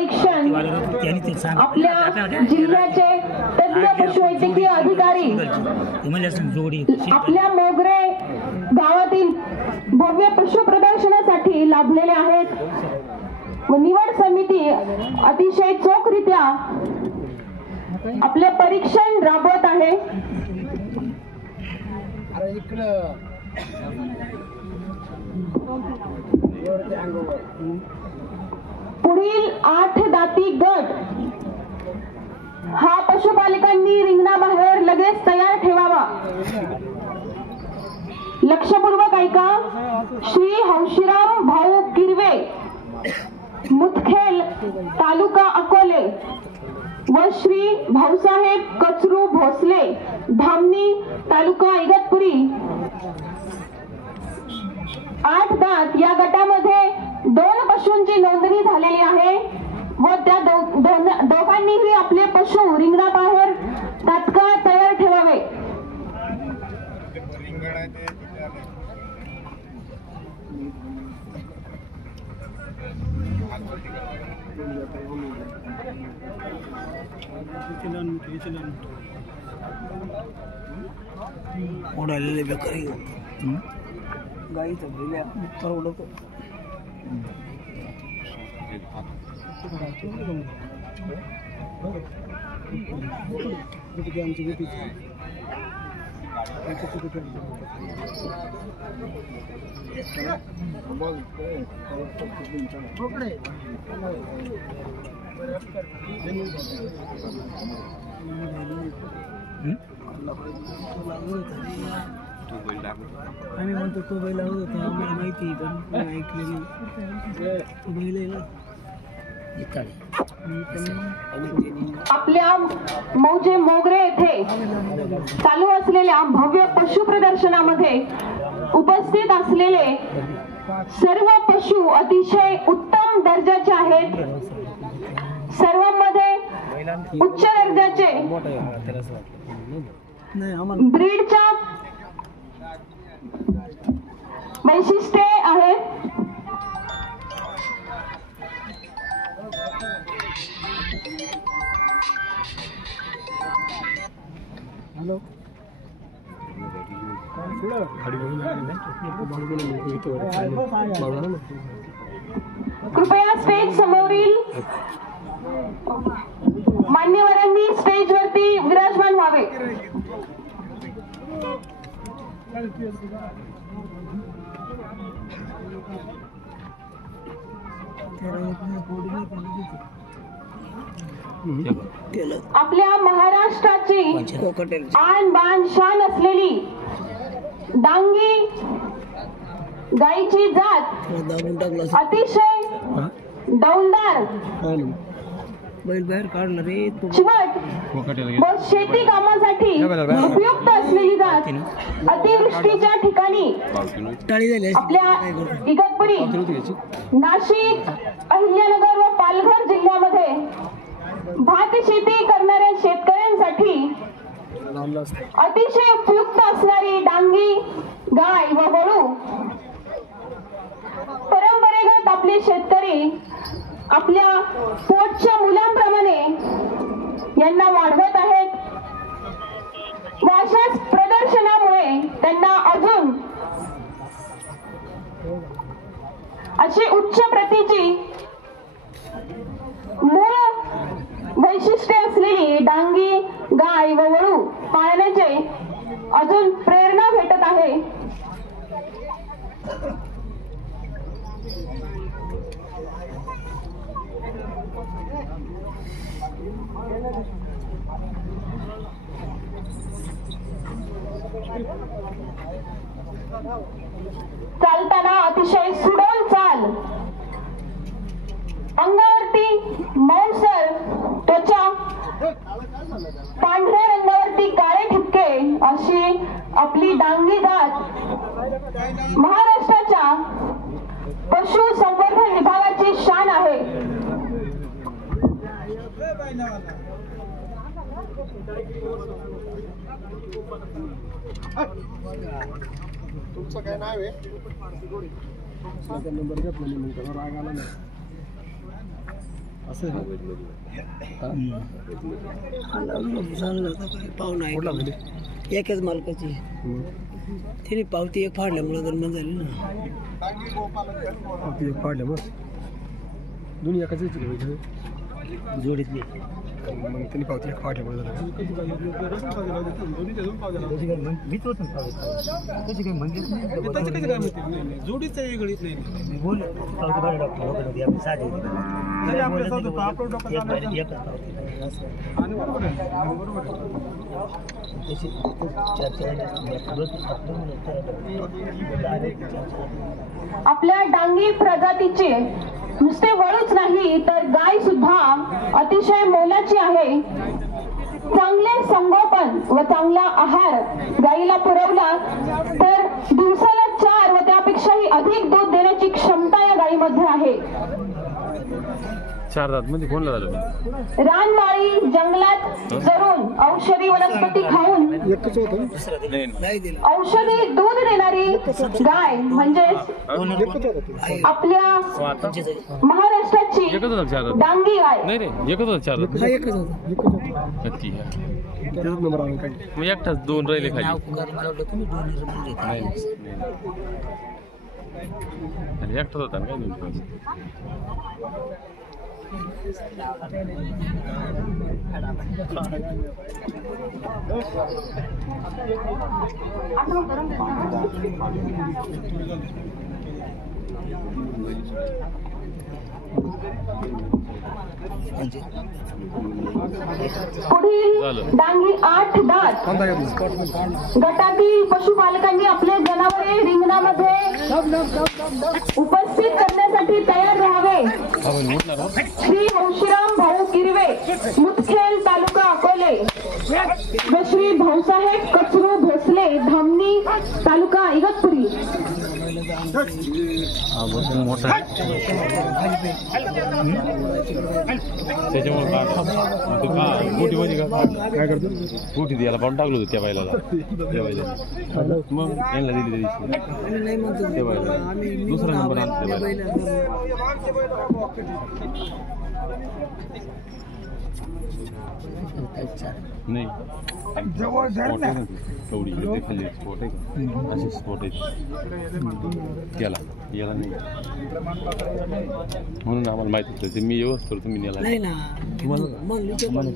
परीक्षण आपल्या जिल्ह्याचे तज्ञ पशुवैद्यकीय अधिकारी आपल्या मोगरे गावातील भव्य पशु प्रदर्शनासाठी लाभलेले आहेत व निवड समिती अतिशय चोखरित्या आपले परीक्षण राबवत आहे। पुढील 8 दाती गट हा पशुपालकांनी रिंगणाबाहेर लगेच तयार ठेवावा। लक्षपूर्वक ऐका। श्री हौशीराम भाऊ किरवे, मुदखेल, तालुका अकोले व श्री भाऊसाहेब कचरू भोसले, धामणी, तालुका इगतपुरी 8 दात या गटामध्ये 2 पशूंची नोंदणी झालेली आहे व त्या दोघांनीही आपले पशु रिंगणाबाहेर तात्काळ तयार ठेवावे। ओढालेले बेकारी गाईचा बैल्या परवडतो। आम्ही म्हणतो तो बैल होता, आम्हाला माहिती पण ऐकलेली तो बैल आपल्या मौजे मोगरे येथे चालू असलेल्या भव्य पशु प्रदर्शनामध्ये उपस्थित असलेले सर्व पशु अतिशय उत्तम दर्जाचे आहेत। सर्वांमध्ये उच्च दर्जाचे ब्रीडच्या वैशिष्ट्ये आहेत। हॅलो कृपया स्टेज समोरील मान्यवरांनी स्टेजवरती विराजमान व्हावे। आपल्या महाराष्ट्राची आन बान शान असलेली डांगी गायीची जात अतिशय डौलदार, बैल बाहेर काढणार रे चिमट व शेती कामासाठी उपयुक्त असलेली जात अतिवृष्टीच्या ठिकाणी आपल्या इगतपुरी, नाशिक, अहिल्यानगर व पालघर जिल्ह्यामध्ये भात शेती करणाऱ्या शेतकऱ्यांसाठी अतिशय उपयुक्त असणारी डांगी गाय व वळू परंपरेगत आपले शेतकरी आपल्या पोटच्या मुलांप्रमाणे यांना वाढवत आहेत व अशाच प्रदर्शनामुळे त्यांना अजून अशी उच्च प्रतीची मूळ वैशिष्ट्ये असलेली डांगी गाय व वळू पाळण्याचे अजून प्रेरणा भेटत आहे। चालताना अतिशय सुडौल चाल, अंगावरती मौसर त्वचा, पांढऱ्या रंगावरती काळे ठिपके अशी आपली डांगी जात महाराष्ट्राच्या पशु संवर्धन विभागाची शान आहे। तुमचं काय नाव आहे? नंबर घेतला मी, राग आला नाही। असं पाहुणा आहे एकाच मालकाची तिने पावती एक फाडल्यामुळे गरमान झाली ना पावती एक फाडल्यामुळे दोन्ही एकाच जोडीतली मग त्यांनी पावती एक फाडल्यामुळे झालं जोडीच वेगळीच नाही आपल्या डांगी प्रजातीचे नुसते वळूच नाही तर गाय सुद्धा अतिशय मोलाची आहे. चांगले संगोपन व चांगला आहार गायीला पुरवला तर दिवसाला 4 व त्यापेक्षाही अधिक दूध देण्याची क्षमता या गायीमध्ये आहे. 4 दात मध्ये कोणला झालं रानमाळी जंगलात चरून औषधी वनस्पती खाऊन औषधी दूध देणारी गाय म्हणजे आपल्या महाराष्ट्राची डांगी गाय. नाही रे एकच होता 4 दात एकच होता नक्की मग एकटाच 2 राहिले खाली आणि एकटाच होता ना काय पुढील डांगी 8 दात गटातील पशुपालकांनी आपले जनावरे रिंगणामध्ये उपस्थित करण्यासाठी तयार राहावे. श्री हंशीराम भाऊ किरवे, मुदखेड तालुका अकोले व श्री भाऊसाहेब कचरू भोसले, धामणी तालुका इगतपुरी. मोठा त्याच्यामुळे गोटी मध्ये काय करतो गोटी द्यायला पाहून टाकलो होतो त्या बायला मग यांना दिली त्या बायला दुसरा नंबर आणला नाही कवडी खाली स्पॉट आहे का असे स्पॉट आहेत त्याला याला नाही म्हणून आम्हाला माहिती होतं ते मी येऊच तर तुम्ही नेला नाही ना तुम्हाला